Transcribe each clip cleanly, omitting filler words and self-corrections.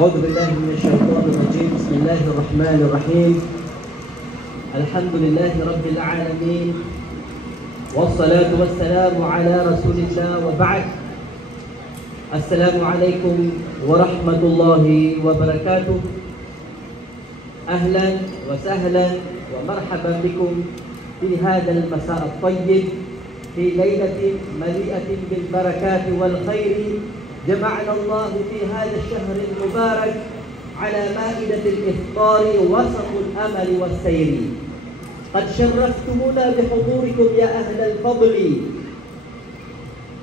أعوذ بالله من الشيطان الرجيم. بسم الله الرحمن الرحيم. الحمد لله رب العالمين، والصلاة والسلام على رسول الله، وبعد. السلام عليكم ورحمة الله وبركاته. أهلا وسهلا ومرحبا بكم في هذا المساء الطيب، في ليلة مليئة بالبركات والخير. جمعنا الله في هذا الشهر المبارك على مائدة الإفطار وسط الأمل والسير. قد شرفتمونا بحضوركم يا أهل الفضل،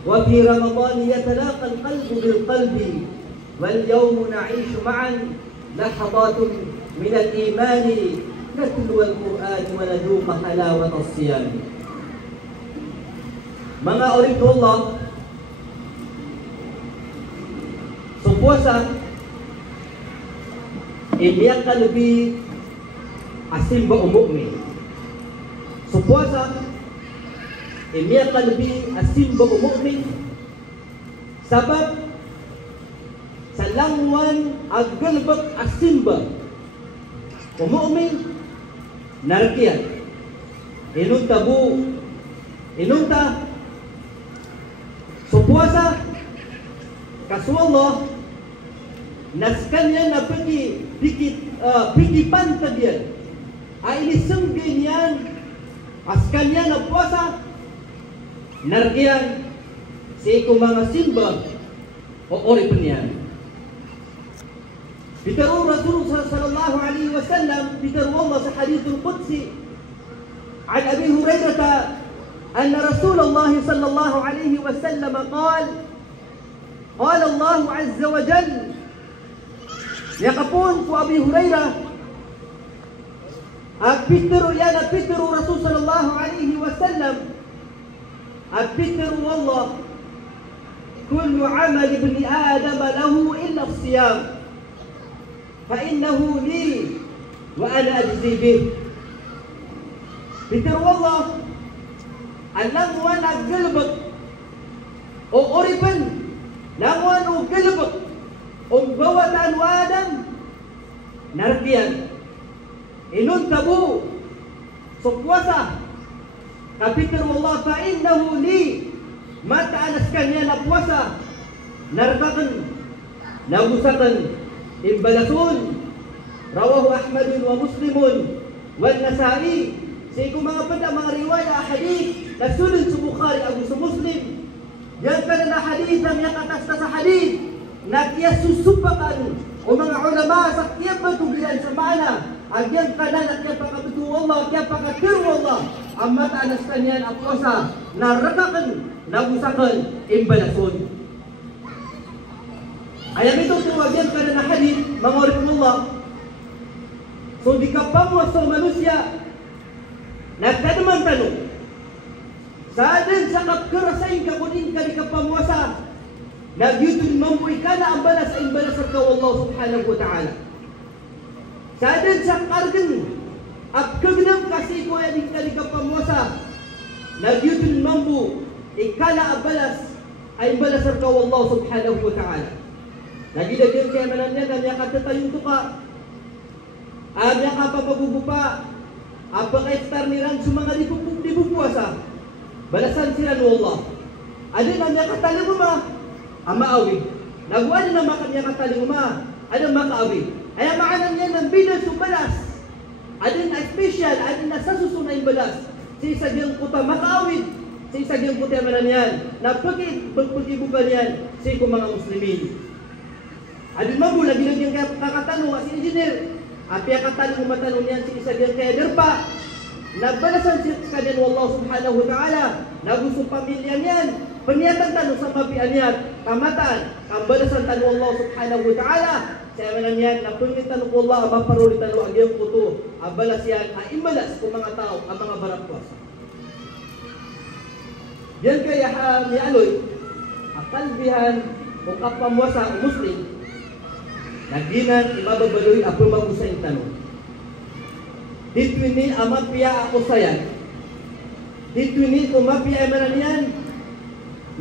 وفي رمضان يتلاقى القلب بالقلب، واليوم نعيش معا لحظات من الإيمان، نتلو القرآن ونذوق حلاوة الصيام. Mga Allah, puasa iliyak kalbi asim ba umukmi. So puasa iliyak kalbi asim ba umukmi sabab sa langwan aggalbak asim ba umukmi narkiyan inunta bu inunta. So puasa kasuallah naskanya na pikipan kadian ay inisenggen yan askanya na puasa nargian si mga simba o oripen yan. Bitaru Rasulullah sallallahu alaihi wasallam, bitaru Allah sa hadithul qudsi an Abi Hurairah anna Rasulullah sallallahu alaihi wasallam قال الله عز وجل. Yakapun po Abi Hurairah apitiru Rasul sallallahu alaihi wasallam apitiru Allah kullu amal ibni Adam lahu illa as-siyam fa innahu li wa ana ajzi bih. Pitiru Allah alam wa naggalbak o oripan langwan o galbak o bawatan o Adam narkiyan inun tabu so puasa kapitir Allah fa innahu li mata anas kanya na puasa narkakan nagusatan imbalasun rawahu Ahmad wa Muslimun wal Nasa'i. Sa mga pada mga riwaya hadith na sunod sa Bukhari agu sa Muslim. Yan ka na hadith ang yakatas na sa hadith na kaya susupakan o mga ulama sa kaya patugilan sa mana agyan ka na kaya pakabutu Allah kaya pakatiru Allah ang mataanas kanyan ang puasa na rakakan nagusakan imbalason. Ayam ito tuwagyan ka na hadith mga ulama. So di ka pamuas sa manusia nagkadaman tanong sa din sa kapkarasain ka kunin ka di ka pamuasa nagyutun mamuy ka na ang balas ay balas ka Allah subhanahu wa ta'ala. Sa din sa kargan apkagnam kasi ko yan ka di ka pamuasa nagyutun mamu ikala ang balas ay balas ka Allah subhanahu wa ta'ala. Nagilagyan kaya manan yan ang yakatatayon to ka ang yakapapagugupa ang paka-externiran sa mga libupuasa balasan sila no Allah. Adin ang yakatali mo ma ang maawi. Nagwali na makam yakatali mo ma adin makaawi. Ay maanan niya ng bilas o balas. Adin na special, adin na sasusunay balas. Sa isagyang kuta makaawid. Sa isagyang kuta manan yan. Na pagpagibugan yan sa mga muslimin. Adin mabu lagi lang yung kakatanong si engineer. Api yakatali mo matanong yan sa isagyang kaya derpa. Nagbalasan si kanya Allah subhanahu wa ta'ala. Nagusong pamilya niyan. Panyatan tanong sa mapian yan. Kamatan. Ang balasan tanong Allah subhanahu wa ta'ala. Sa emanan yan. Napungin tanong Allah. Ang maparuli tanong agyang puto. Ang balas yan. Ang imbalas kung mga tao. Ang mga barakwas. Yan kaya ni Aloy. Ang kalbihan o kapamuasa ang Muslim. Naginan ibababaloy ang pumagusa yung tanong. Dito ini amapia ako sayan. Dito ini kumapia emanan yan.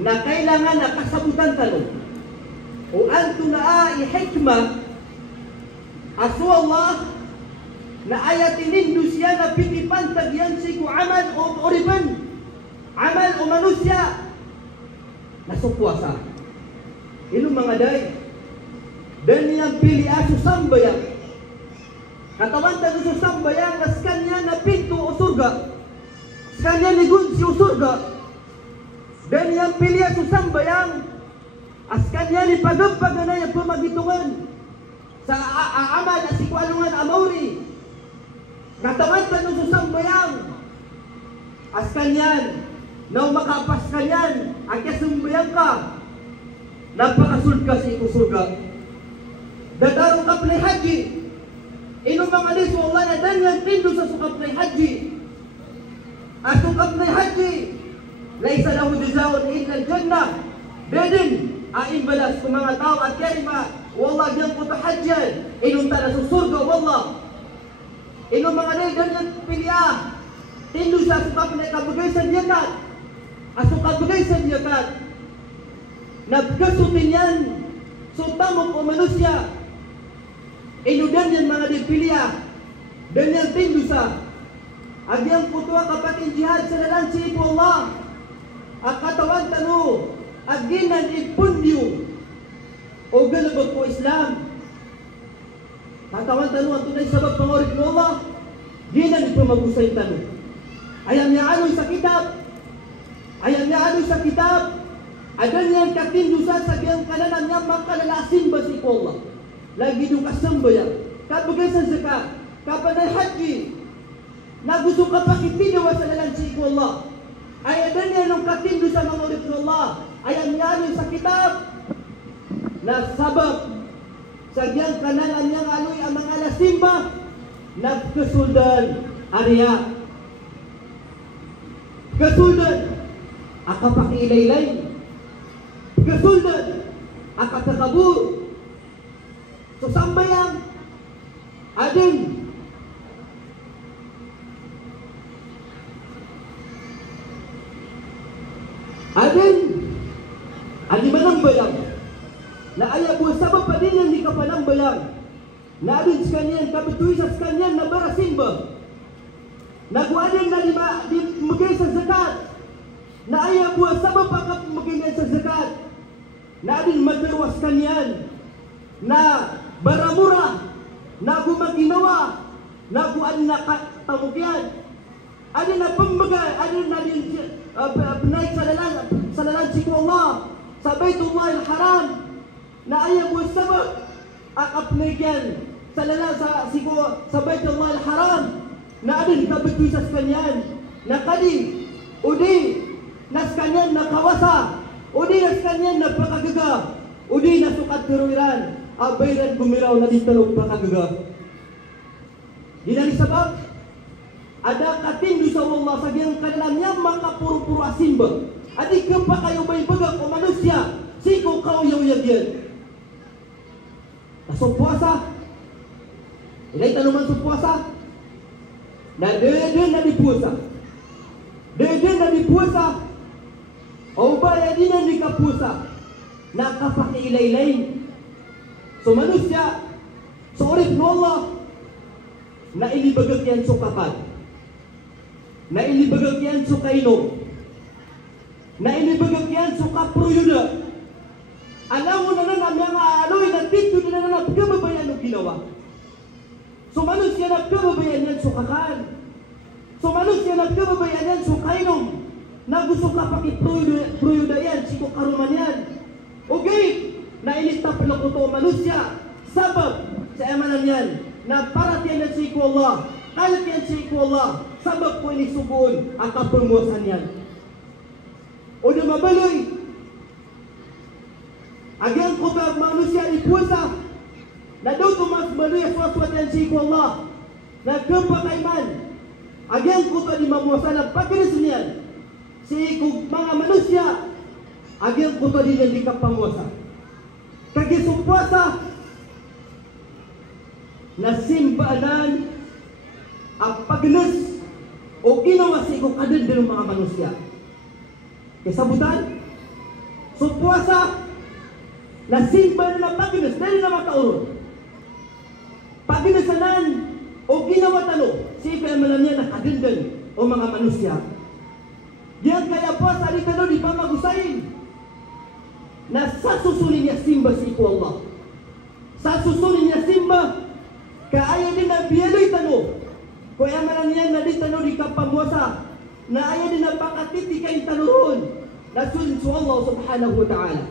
Na kailangan nakasabutan tanong. O anto na hikmah Aso Allah na ayat inindu siya na pitipantag yan si ku amal o oriban, amal o manusia na supuasa. Ilo mga day, dan yang pilih asu sambayang. Katawan tayo sa sambayang na skanya na pinto o surga. Skanya ni gunsi o surga. Dan yang pilih asu sambayang, askanya ni pagapag na yung pamagitungan sa amal at sikwalungan amauri. Katawan tayo sa sambayang, askanyan, na makapas kanyan, ang kasumbayang ka, napakasul ka sa ikong surga. Dadarong kaplay haji, ino mga alis, wala na danyan tindo sa sukaplay haji. At sukaplay haji, laysa lahu jazaa'un illa al-jannah. Bedin, aing balas kung mga tao at kalima, wallah diyang puto hajjan, inunta na sa surga, wallah. Ino mga alis, danyan pilya, tindo sa sukaplay kabagay sa diyakat. Aso kabagay sa diyakat, nagkasutin yan, sultamok o manusia, inudan yan mga dipilya, dan yan tindusa, agyang putwa kapating jihad sa lalansi ito Allah, ang katawan tanu, aginan ipundyo, o galabag po Islam, katawan tanu, ang tunay sabab pangorit mo Allah, ginan ipamagusay tanu, ayam niya sa kitab, ayam niya sa kitab, adan yang katindusan sa biyang kananan niya makalalasin ba si Allah. Lagi yung kasambaya. Kabagay sa zakat. Kapanay haji. Na gusto ka pakitinawa sa lalansi ko Allah. Ay adan yan yung katindusan ng ulit ng Allah. Ay ang yan sa kitab. Na sabab sa biyang kananan niyang aloy ang mga lasimba. Nagkasuldan Arya. Kasuldan. Akapakilaylay. Kasuldan akatakabur so sambayang adin adi manambayang na ayaw buwan sabab pa din yan di ka panambayang na adin sekanyan kabetuy sa sekanyan na barasimba nagwanan na di magay sa zakat na ayaw buwan sabab pa ka magay sa zakat na adin madarwas kanyan na baramura na gumaginawa na kuan na katamugyan adin na pambagay adin na din naik sa lalansi ko Allah sa Baitullah al-Haram na ayaw mo sabag akapnigyan sa Baitullah al-Haram na adin kabituy sa kanyan na kadi udi nas kanyan na kawasa udi nas kanyan na pakagaga, udi na sukat tiruiran, abayran gumiraw na ditalog pakagaga. Dinali sabab, ada katindu sa Allah sa giyang kanilang niya makapuro-puro asimba. Adi ka pa kayo may bagag o manusia, siko kaw yaw-yag yan. Nasong puasa, ilay tanuman sa puasa, na deden na di puasa. Deden na di puasa, o baya din ang nikapusa nakapakilaylay so manusia so urip no Allah na ilibagag yan so kapag na ilibagag yan so kaino na ilibagag yan so kapruyuda alam mo na na mga aloy na dito na nagkababayan o ginawa so manusia nagkababayan yan so kakan so manusia nagkababayan yan so kainom na gusto ka pakipruyo yan, siko karuman yan. Okay, na initap lang ko to manusia, sabab sa emanan yan, na paratiyan yan siko Allah, kalat yan siko Allah, sabab ko inisubun ang kapurmuasan yan. O na mabaloy, agyang ko ka manusia ipuasa, na daw tumas manuya swaswat yan siko Allah, na kapakaiman, agyang ko ka di mamuasan ang pagkinis niyan, si mga manusia agyang puto din yan di kapanguasa kagisupwasa na simbaanan ang pagnas o ginawa si kadin din mga manusia kasabutan supwasa na simbaanan na pagnas dahil na makauro ginasanan o ginawa tano, si kayamanan niya nakadindan o mga manusia. Diyan kaya po sa alitano di pa magusayin na sa susunin niya simba si iku Allah. Sa susunin niya simba, kaaya din na biyaloy tano, kayamanan niya na di tano di kapamuasa, na aya din na pakatiti kay tanuron, na sunin su Allah subhanahu wa ta'ala.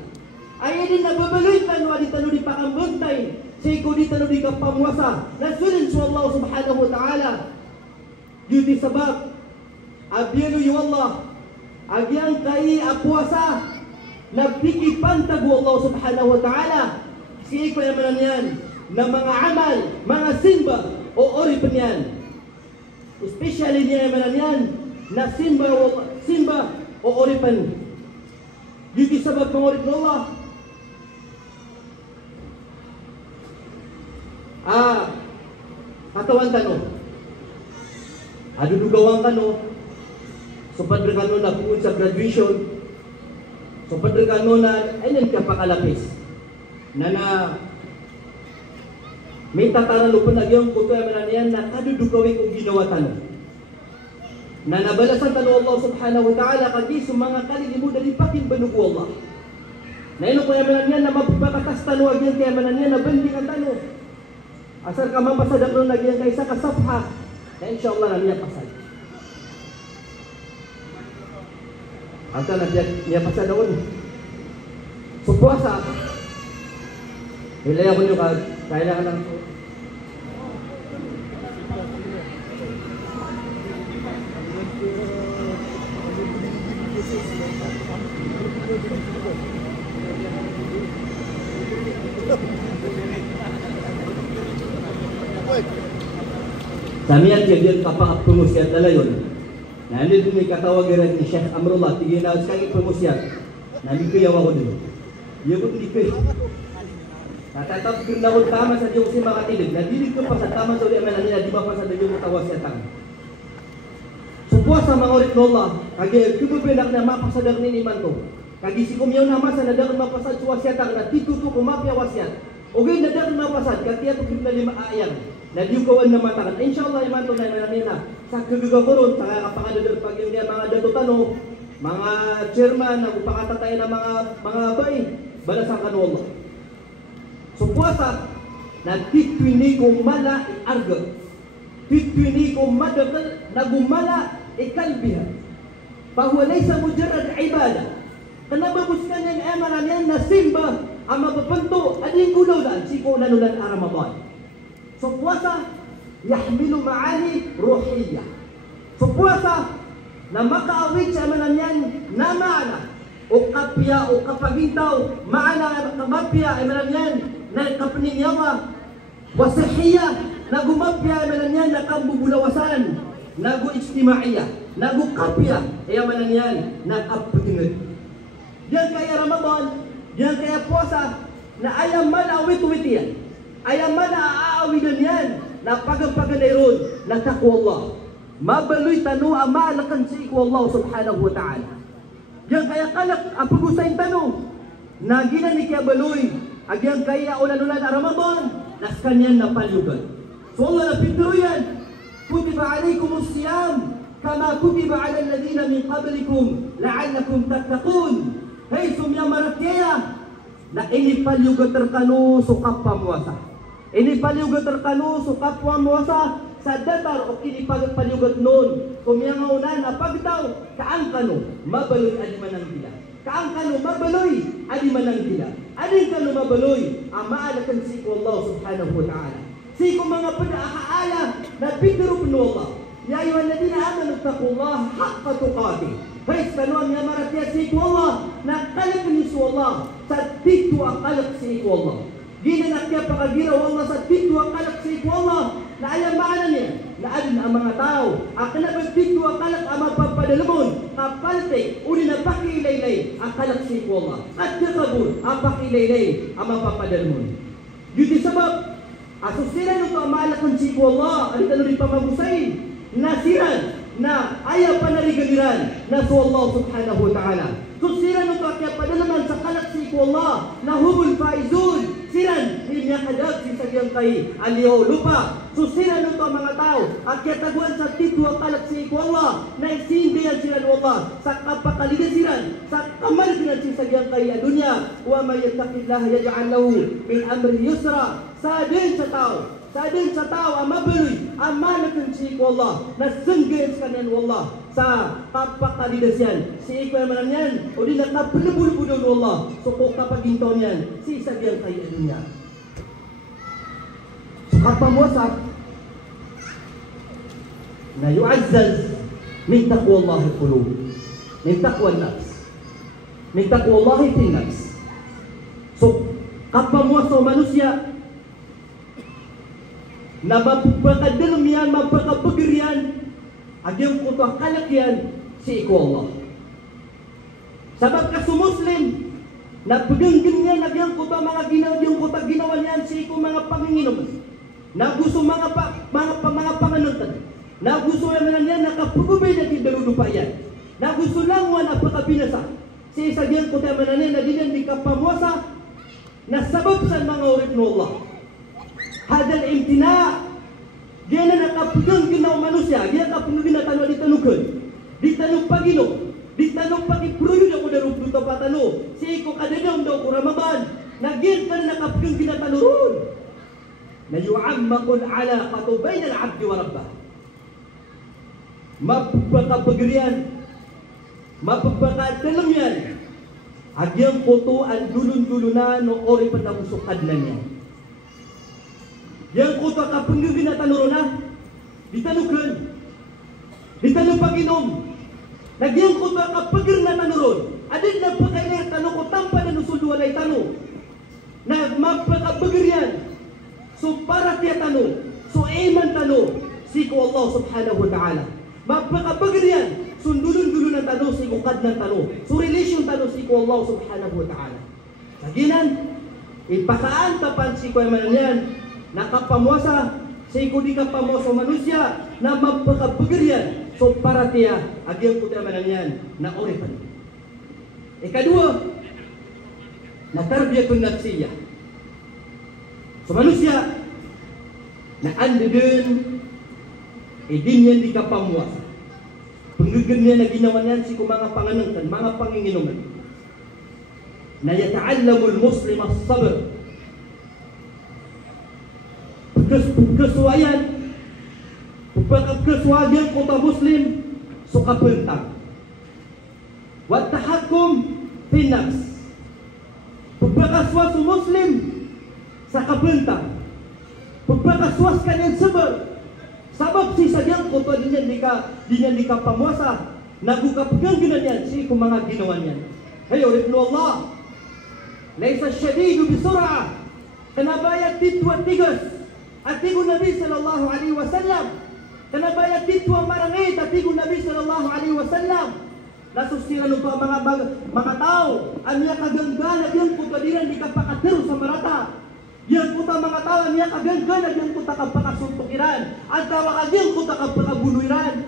Aya din na babaloy tano di tano di pakambantay, sa iku di tano di kapamuasa, na sunin su Allah subhanahu wa ta'ala. Yuti sabab, abiyaloy Allah, agyang kay apuasa, nagpikipantag Allah subhanahu wa ta'ala. Si iku yamanan yan, na mga amal, mga simba, o oripan yan. Especially niya yamanan yan, na simba o oripan. Yuti sabab pangorip ng Allah. Katawan tano. Adudugawang kano. So padrekan mo na buod sa graduation. So padrekan mo na ayun ka pakalapis. Na may tataralo po na yung puto ay mananiyan na kadudugawi kong ginawa tano. Na nabalasan tano Allah subhanahu wa ta'ala kadi sa mga kalilimu dali pakin banugo Allah. Na ino kaya mananiyan na mapapakatas tano agyan kaya mananiyan na banding ang tano. Asal ka mapasadak nun agyan kaysa kasapha. Na insyaAllah na niya pasad. Asa na niya pasad doon. So puasa. Ilaya ko nyo ka. Kailangan lang. Samian dia kapag pumusiat dala yun. Nandito may katawag rin ni Sheikh Amrullah. Tigil na sekali pumusiat. Nandito ko yawa ko dito. Iya ko hindi ko. Natatap ko na kung tama sa Diyos si mga tilig. Nadilig ko pa sa tama sa ulit nila. Di ba pa sa Diyos mo tawas yatang. Supuas sa mga ulit Allah. Kagi kububinak na mapasadar ni iman to. Kagi si kumyaw na masa nadar mapasad suwas yatang. Na tituto kumapya wasyat. Okay, nadar mapasad. Katiya to na lima ayang. Nadiukawan na matakan. Inshallah iman to na nanina. Sa kagagakoron, sa kapangadadar pag yung mga datutano, mga chairman, nagpakatatay na mga bay, balasan ka Allah. So puasa, na titwini kong mala i-arga. Titwini kong madagal na gumala i-kalbiha. Pahuwalay sa mujarad ibada. Kanababuskan niyang emaran yan na simba, ang mapapanto, ading gulaw daan, siko nanulan Ramadan. So puasa, yahmilu maani ruhiyya. So puasa, na makaawit sa emaran yan na maana, o kapya o kapagintaw, maana kamapya emaran yan, na kapaninyawa, wasihiyya, na gumapya emaran yan, na kambubulawasan, na gu-ijtimaiya, na gu-kapya, emaran yan, na kapatingad. Diyan kaya Ramadan, diyan kaya puasa, na ayam man awit-wit yan. Ayam man aawidan yan, na pagpagandayron, na takwa Allah. Mabaloy tanu ang maalakan si iku Allah subhanahu wa ta'ala. Diyan kaya kalak, ang pag-usayin tanu, na ginani kaya baloy, agyang kaya ulan-ulan na Ramadan, nas kanyan na palugan. So Allah na pitro yan, kutiba alaykumus siyam, kama kutiba ala alladhina min qablikum, la'allakum tattaqun. Hey, sumyamarat kaya, na inipaliugat terkanu sukap pamuasa. Inipaliugat terkanu sukap pamuasa sa datar o kinipagpaliugat noon. Kumiyangaunan na pagtaw, kaangkano, mabaloy alimanang dila. Kaangkano, mabaloy alimanang dila. Ading kano mabaloy, ang maalakan si Allah subhanahu wa ta'ala. Si mga pag-aakaala na pitirup no Allah. Ya ayuhan ladina amanu taqullaha haqqa tuqatih. Hey, kanuan nga maratya si iku Allah, na kalak ni su Allah, sa titu ang kalak si iku Allah. Ginanak niya pakagiraw Allah sa titu ang kalak si iku Allah, na alam maanan niya, na adin ang mga tao, ang kalak titu ang kalak ang mapapadalumon, kapalte, uli na pakilaylay ang kalak si iku Allah, at kakabul ang pakilaylay ang mapapadalumon. Yuti sabab, asusiran ito ang maalakan si iku Allah, alita nulit pamagusayin, nasiran, na ayaw panarigaliran na sa Allah subhanahu wa ta'ala. Kung siran ito kaya padalaman sa kalak si iku Allah na humul faizun, siran, hindi niya kadag si sagyang kay aliyaw lupa. So sila nito mga tao, at kataguan sa titwa kalat sa iku Allah, na isindihan sila ng Allah, sa kapakaligasiran, sa kamalkinan sa sagyang kay dunya. Wa may yattaqillaha yaj'al lahu min amri yusra. Sa din sa tao, ang mabuloy, ang manakan sa iku Allah, na senggayan sa kanan Allah, sa kapakaligasiran. Si iku yang mananyan, o di na kapalabulbulon ng Allah, so kung kapagintaw niyan, si sagyang kay dunya. Kapamuasa na yu'azzaz min taqwa Allah al-qulub, min taqwa an-nafs, min taqwa Allah fi nafs. So kapamuasa manusia na mapagkadalamian, mapagkapagirian, agyang kuto kalakyan si iku Allah. Sabab ka sumuslim, na paganggan niya, agyang kuto mga ginawa niyan si iku mga panginginom. Na gusto mga panganutan, na gusto naman niya nakapagubay na kindarudupa yan, na gusto lang mo napakabinasa sa isagyang kutaman niya na diyan di kapamuasa na sabab sa mga urip ng Allah. Hadal imtina, diyan na nakapagang ginaw manusia, diyan kapag ginatano di tanukan, di tanong pagino, di tanong pakiproyo na ko darug duta patano, si iko kadadam daw ko Ramadan, nagyan ka na nakapagang ginatano ron. Na yu'ammakul alaqatu bayna al-'abdi wa rabbah. Mapagkapagriyan, mapagkakadalam yan, agyang kuto ang dulun-dulunan o ori patamusukad na niya. Yang kuto kapag ginatanuro na, di tanukan, di tanong pag-inom, nagyang kuto kapag ginatanuro, adin na pagkailir tanong ko, tampa na nusulduan ay tanong, na mapagkapagriyan, so para tiya tano, so iman tano, siku Allah subhanahu wa ta'ala. Magpakapagriyan, sundulun-dulun ng tano, siku kad ng tano. So relation tano, siku Allah subhanahu wa ta'ala. Saginan, ipakaan tapan siku iman yan, nakapamuasa, siku di kapamuasa manusia, na magpakapagriyan, so para tiya, agyang puti iman yan, na oripan. Ikadua, na tarbiyatun nafsiyah. So manusia na ando din din yan di kapamuasa. Panggagan niya na ginawa niyan si mga panganangkan, mga panginginuman. Na yata'allamul muslim as-sabr. Pagkasuayan, pagkasuayan ko ta muslim, so kapentang. Wat tahakkum fi nafs. Pagkaswas muslim, sa kabentang, pagpakaswas ka niyan sabar, sabab si sadyang kuto dinyan di ka pamuasa, nagukapgang ginanyan si kung mga ginawa niyan. Hayo, ripno Allah, laysa syadidu bisur'a, kanabayat titwa tigas, at tigo Nabi sallallahu alaihi wasallam, kanabayat titwa marangit, at tigo Nabi sallallahu alaihi wasallam, nasusira nung mga tao, anya kaganggana, yung kuto dinan di ka pakatero sa marata, yang kuta mga tao niya kaganggan yang kuta kapakasuntukiran. Ang tawag yang kuta kapakabunuiran.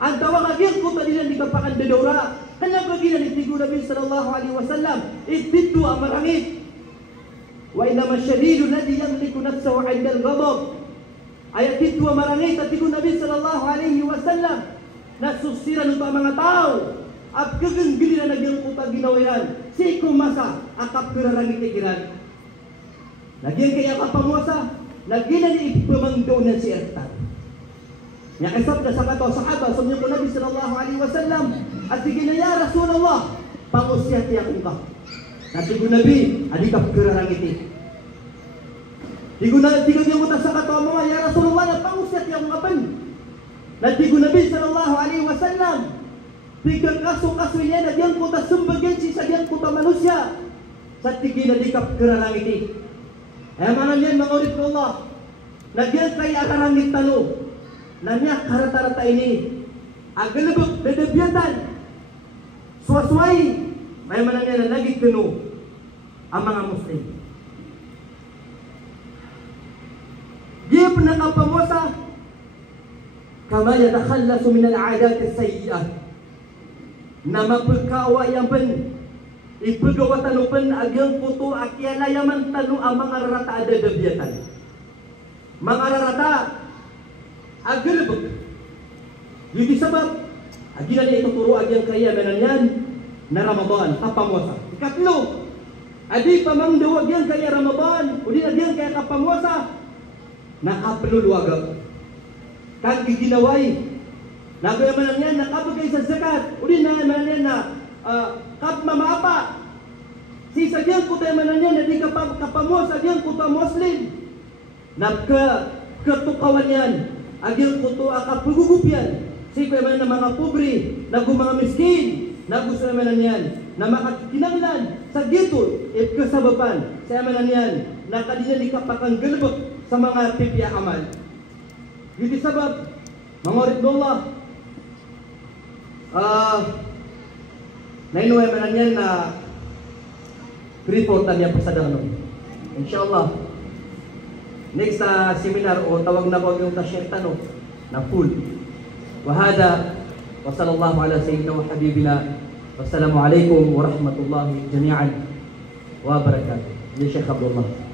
Ang tawag yang kuta dinan di kapakandadora. Kanya baginan itigo Nabi sallallahu alaihi wasallam, itbitu amarangit. Wa inna masyadidu alladhi yamliku nafsahu 'inda al-ghadab. Ayat itu amarangit itigo Nabi sallallahu alaihi wasallam. Nasusiran ng mga tao. At kagangginan na yang kuta ginawiran. Si kumasa akap kirarangit ikiran. Nagyan kaya kapamuasa, nagyan na ipamanggaw na si Ertan. Nakisap na sa kato, sahaba, sabi ko Nabi sallallahu alaihi wasallam, at sige na ya Rasulullah, pangusyati akong ka. Nabi ko Nabi, adikap kirarang iti. Tigo niya mo ta sa kato mo, ya Rasulullah, na pangusyati akong kapan. Nabi ko Nabi sallallahu alaihi wasallam, tigang kaso niya, nagyan ko ta sumbagyan si sagyan ko ta manusia, sa tigi na dikap kirarang iti. Eh mana niyan mga ulit ko Allah, nagyan kay akarangit talo, na niya karatarata ini, agalabog, dadabiyatan, suwasway, may mana niya na naging tuno, ang mga Muslim. Di pinakapamuasa, kama yatakhallasu min al-'adat as-sayyi'ah, na mapagkawayan pen, ipagawatan upan agyang puto akyalayaman tano ang mga rata adadabiyatan. mangararata agalbag. Yung sabab, agila niya ituturo agyang kaya menanyan na Ramadan, kapamuasa. Ikatlo, adi pamangdaw agyang kaya Ramadan, uli agyang kaya kapamuasa, nakapluluwaga. Kag giginaway, nagoy menanyan nakabagay sa zakat, uli na menanyan na kap mamapa. Si sagyang kutay menanyan na di kapamuasa agyang kuta Muslim. Nagkatukawan yan, agyang kuto akapugugupyan. Si kuya man na mga pobre, mga miskin, gusto naman yan, na makakinanglan sa gitol, kasabapan, sa naman yan, na kanina di kapakanggalbak sa mga pipiya amal. Yun sabab, mga oritnullah, nainuhay man yan na report niya pa sa danon. Inshallah, next seminar o tawag na ko yung ta-share tanong na full. Wahada wa sallallahu ala sayyidina wa habibina. Wassalamu alaikum warahmatullahi jami'an wa barakatuh. Ya Syekh Abdullah.